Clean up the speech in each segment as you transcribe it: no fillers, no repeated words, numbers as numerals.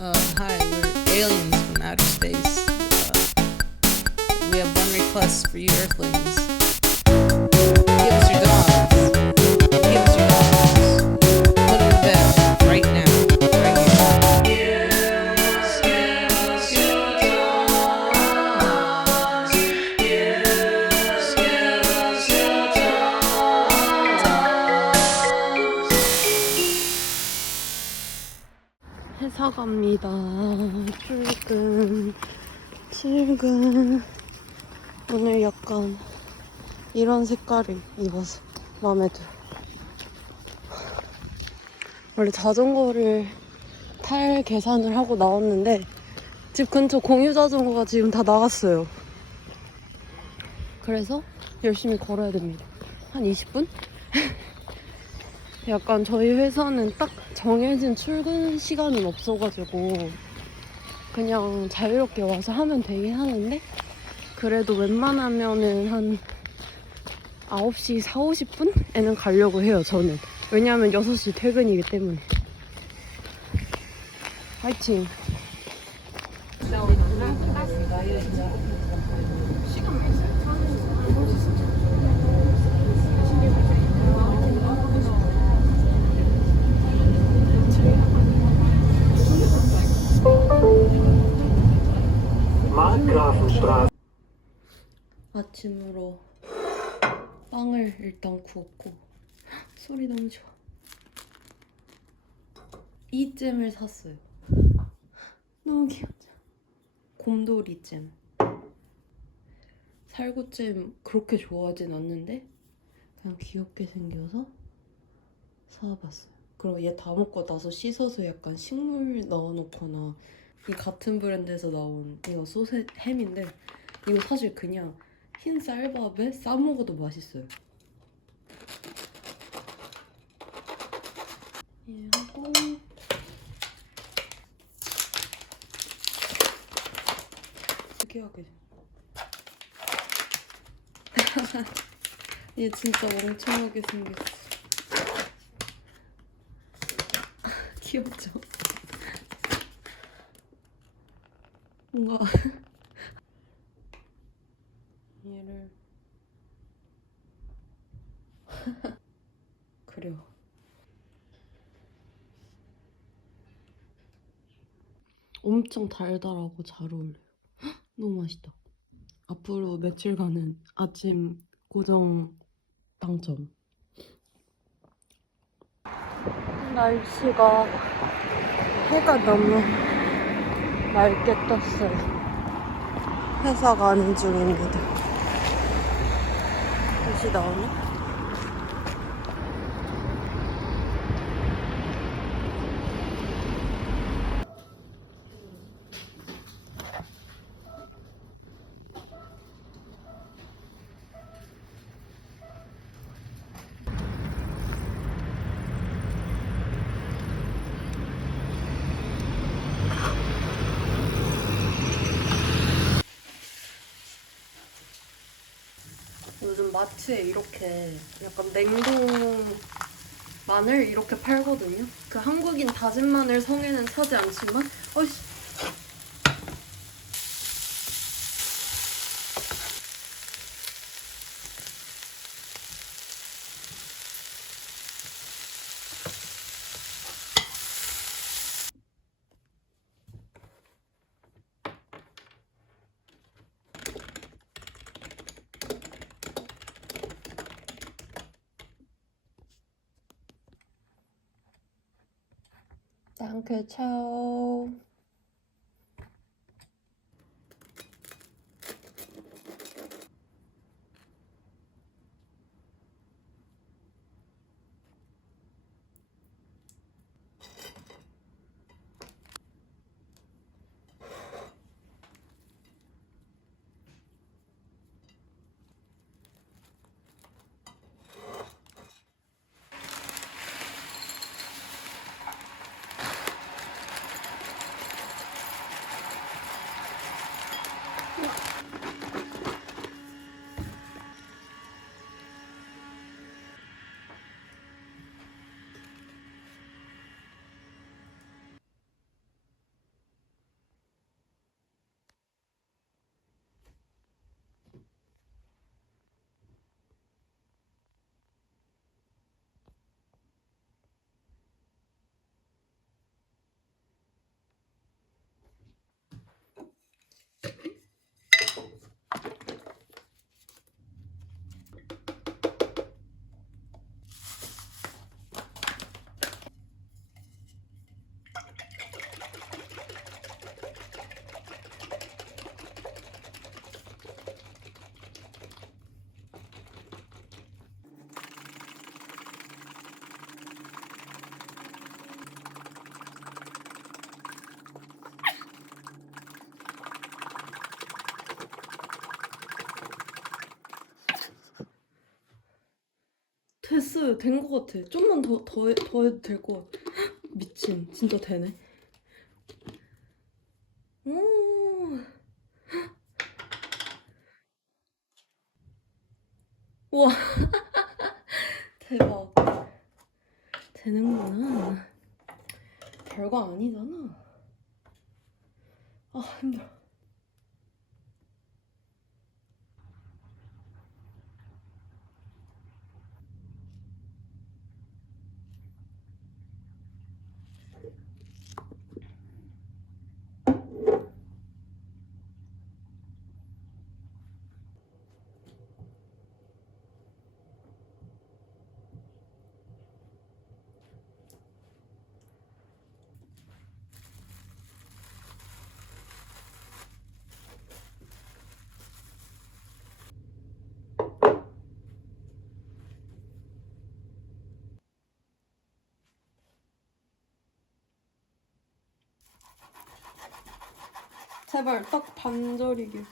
Hi, we're aliens from outer space. We have one request for you Earthlings. Give us your dogs. Give us your dogs. Put them to bed right now. Right here. 회사 갑니다. 출근. 오늘 약간 이런 색깔을 입어서 마음에 들어. 원래 자전거를 탈 계산을 하고 나왔는데 집 근처 공유 자전거가 지금 다 나갔어요. 그래서 열심히 걸어야 됩니다. 한 20분? 약간 저희 회사는 딱 정해진 출근 시간은 없어가지고 그냥 자유롭게 와서 하면 되긴 하는데 그래도 웬만하면은 한 9시 4, 50분에는 가려고 해요, 저는. 왜냐하면 6시 퇴근이기 때문에. 화이팅! 아침으로 빵을 일단 구웠고 소리 너무 좋아. 이 잼을 샀어요. 너무 귀엽죠? 곰돌이 잼. 살구잼 그렇게 좋아하진 않는데 그냥 귀엽게 생겨서 사와봤어요. 그리고 얘 다 먹고 나서 씻어서 약간 식물 넣어놓거나 이 같은 브랜드에서 나온 이거 소세 햄인데 이거 사실 그냥 흰 쌀밥에 싸먹어도 맛있어요. 얘하고 특이하게 얘 진짜 멍청하게 생겼어. 귀엽죠? 뭔가 얘를 그려. 엄청 달달하고 잘 어울려요. 너무 맛있다. 앞으로 며칠간은 아침 고정 당첨. 날씨가 해가 너무 맑게 떴어요. 회사 가는 중입니다. 다시 나오나? 요즘 마트에 이렇게 약간 냉동 마늘 이렇게 팔거든요. 그 한국인 다진 마늘 성에는 사지 않지만 어이씨. Danke, ciao. 됐어요. 된 것 같아. 좀만 더 해도 될 것 같아. 미친. 진짜 되네. 오. 우와. 대박. 되는구나. 별거 아니잖아. 아, 힘들어. 제발 딱 반절이게.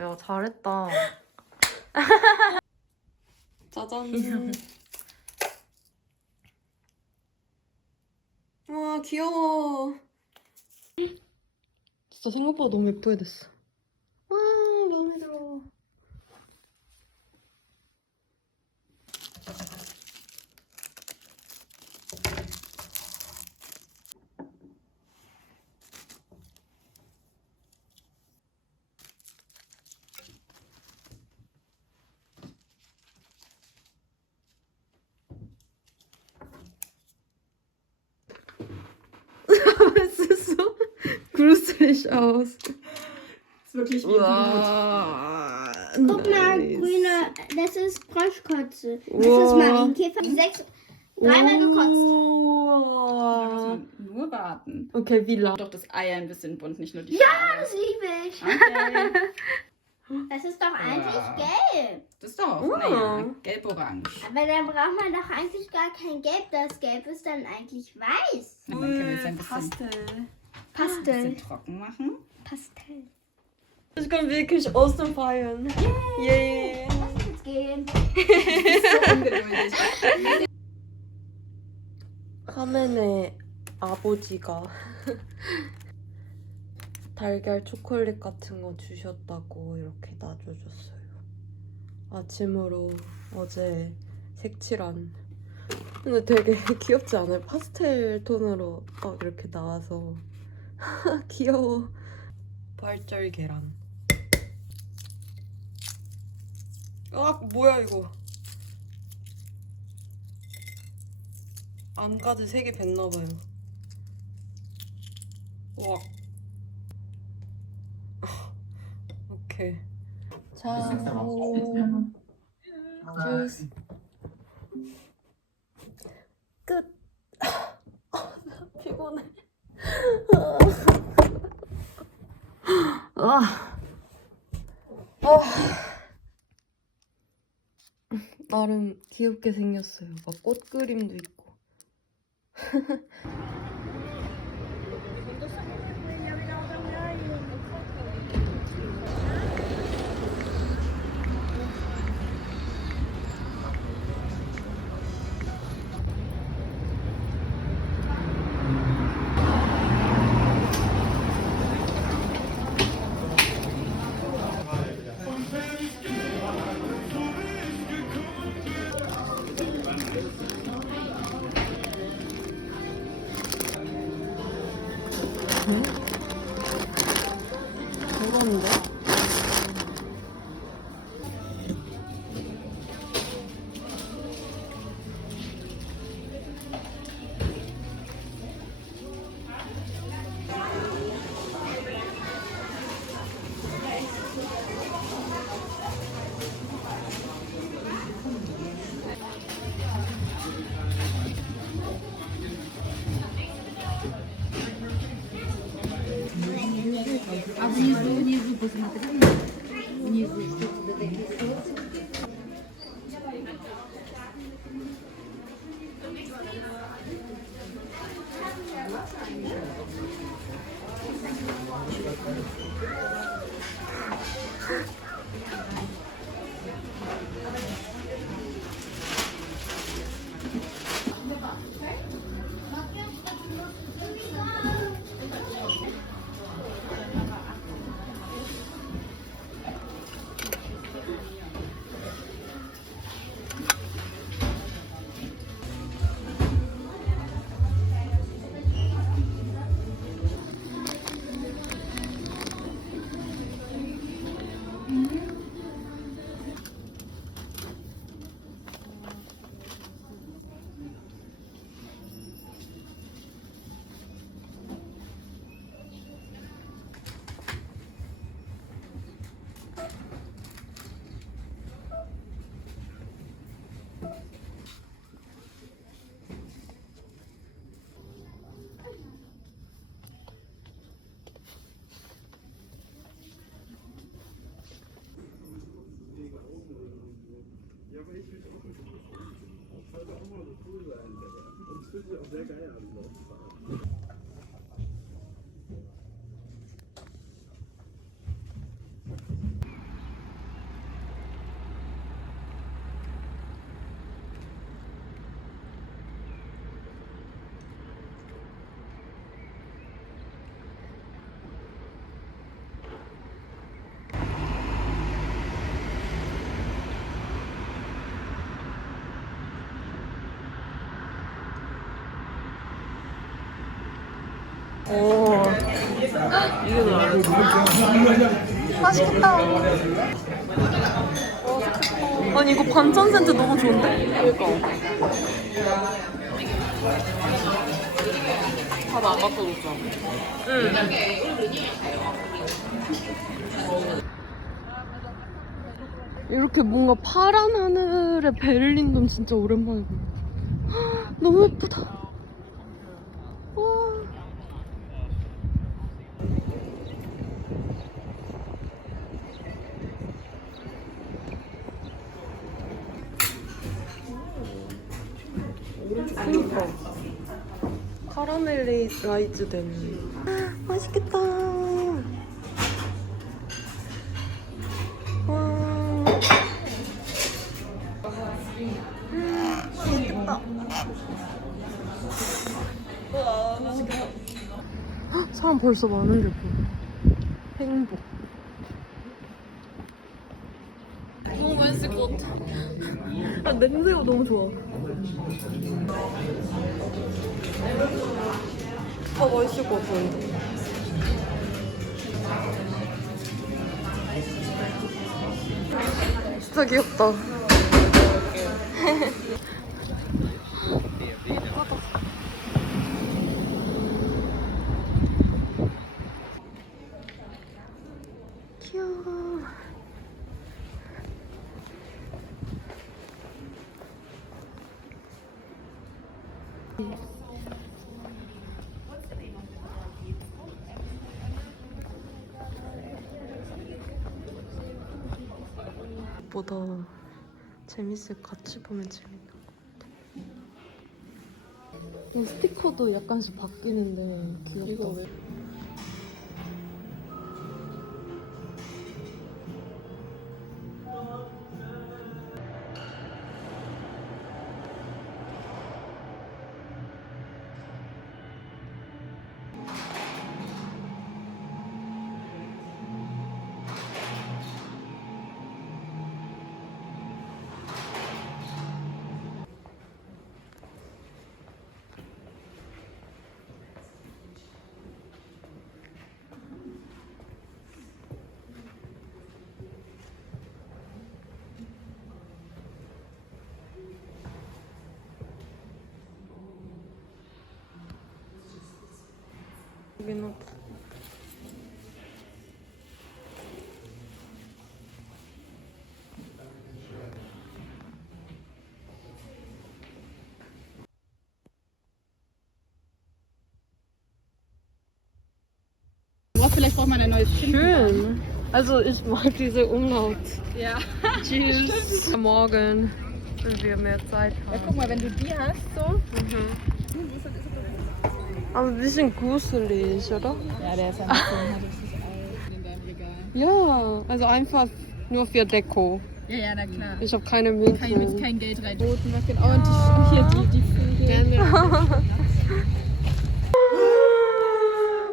야, 잘했다. 짜잔. 와, 귀여워. 진짜 생각보다 너무 예쁘게 됐어. 와, 마음에 들어. Was ist so gruselig aus. Ist wirklich wie Blut. Uah, Guck mal, nice. grüne, das ist Froschkotze. Das Wow. ist Marienkäfer. Dreimal gekotzt. Da muss Uah. man nur warten. Okay, wie lang? Doch das Ei ein bisschen bunt, nicht nur die Ja, Schale. das liebe ich. Okay. Das ist doch eigentlich Ja. gelb. Das ist doch, Oh. naja, gelb-orange. Aber dann braucht man doch eigentlich gar kein Gelb. Das Gelb ist dann eigentlich weiß. Und dann können wir jetzt ein bisschen, Pastel. trocken machen. Pastel. Ich kann wirklich Ostern feiern. Yay. Lass uns jetzt gehen. So ungeduldig. 카멘의 아버지가 달걀 초콜릿 같은 거 주셨다고 이렇게 놔줘줬어요. 아침으로 어제 색칠한. 근데 되게 귀엽지 않아요? 파스텔 톤으로 딱 이렇게 나와서 귀여워. 발절 계란. 아, 뭐야 이거. 안까지 3개 뱉나봐요. 와. 오케이. 자, 주스. 끝. 피곤해. 나름 귀엽게 생겼어요. 막 꽃 그림도 있고. 대박인데? 오. 이게 뭐야? 맛있겠다. 아니 이거 반찬 세트 너무 좋은데? 그러니까. 밥 안 갖다 줬잖아. 응. 이렇게 뭔가 파란 하늘의 베를린돔 진짜 오랜만에 보네. 너무 예쁘다. 와. 그니까 카라멜라이즈 된 맛있겠다. 와 맛있겠다. 와 맛있겠다. 사람 벌써 많은 게 보여. 행복. 너무 맛있을 것 같아. 아, 냄새가 너무 좋아. 아, 맛있을 것 같은데. 진짜 귀엽다. 귀여워. 보다 재밌을 같이 보면 재밌는 것 같아. 이 스티커도 약간씩 바뀌는데 귀엽다. 이거 왜? 민호. Vielleicht braucht man ein neues Kind. Schön. Also ich mag diese Umlaut. Ja. Tschüss. Morgen, wenn wir mehr Zeit Ja, haben. guck mal, wenn du die hast, so. Aber ein bisschen gruselig, oder? Ja, der ist ein bisschen richtig alt in deinem Regal. Ja, also einfach nur für Deko. Ja, ja, na klar. Ich habe keine Kann ich mit Mädchen. kein Geld rein. Roten, was denn? Oh, und hier die Vögel.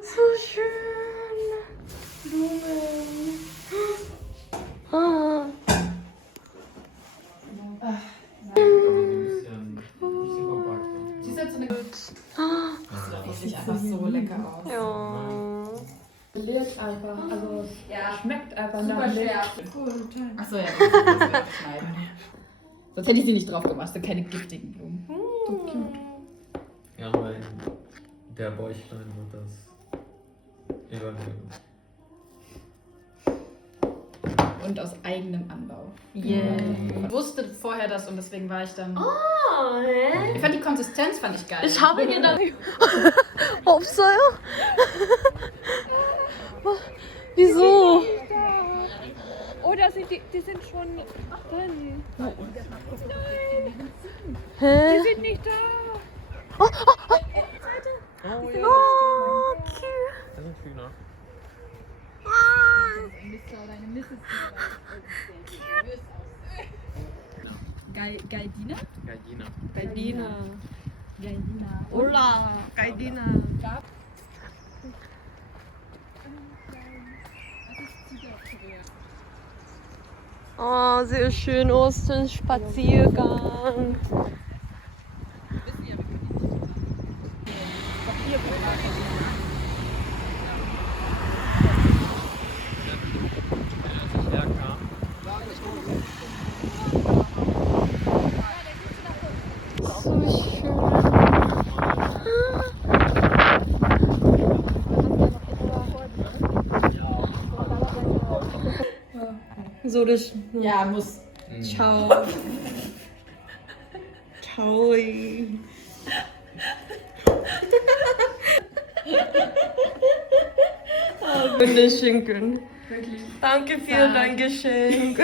So schön. Blumen. Ah. Die sind so eine. Das sieht einfach so lecker aus. Ja. Leert einfach, also Ja, schmeckt einfach super nach schwer. nichts. Cool, total. Achso, ja, das ist abschneiden. Sonst hätte ich sie nicht drauf gemacht, so keine giftigen Blumen. So cute. Ja, weil der Bäuchlein wird das übernehmen. Und aus eigenem Anbau. Yeah. Ich wusste vorher das und deswegen war ich dann. 아, 네. Ich fand die Konsistenz fand ich geil. Ich habe gedacht. 없어요? Wieso? Oder die sind schon drin. Hä? sind nicht da. Oh ja, das cute. ist ein Hühner. Gaidina? Gallina. Gaidina. Gaidina. Hola, Gaidina. Oh, sehr schön, Ostenspaziergang. Stärker. So schön. Solltest Ja, muss. Ciao. Ciao. Oh, Wunderschön. Wirklich. Danke für dein Geschenk.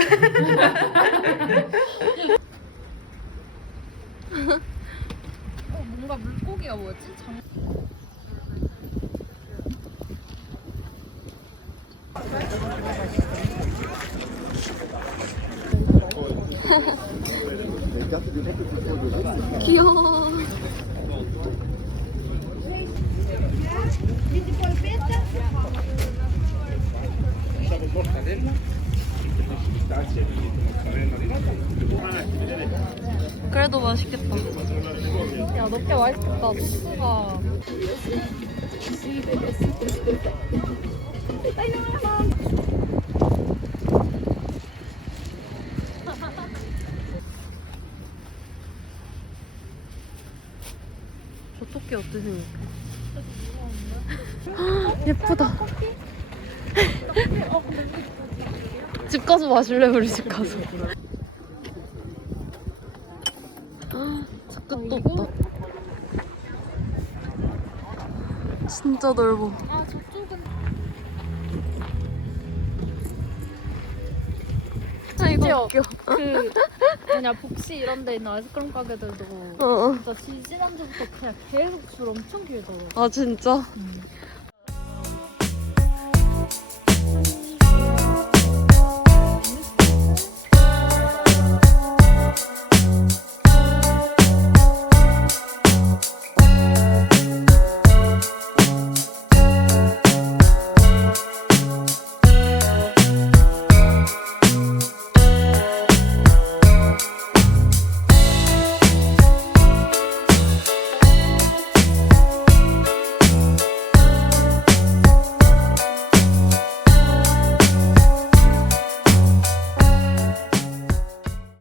뭔가 물고기가 뭐였지? 귀여워. 그래도 맛있겠다. 야, 너꽤 맛있겠다. 소스가. 저 토끼 어떻게 생각해? 예쁘다. 집 가서 마실래, 우리 집 가서. 집 끝도 없다. 진짜 넓어. 아, 저쪽은. 아, 이거 심지어 웃겨. 뭐냐, 복시 이런 데 있는 아이스크림 가게들도 어. 진짜 지지난주부터 그냥 계속 줄 엄청 길더라고. 아, 진짜?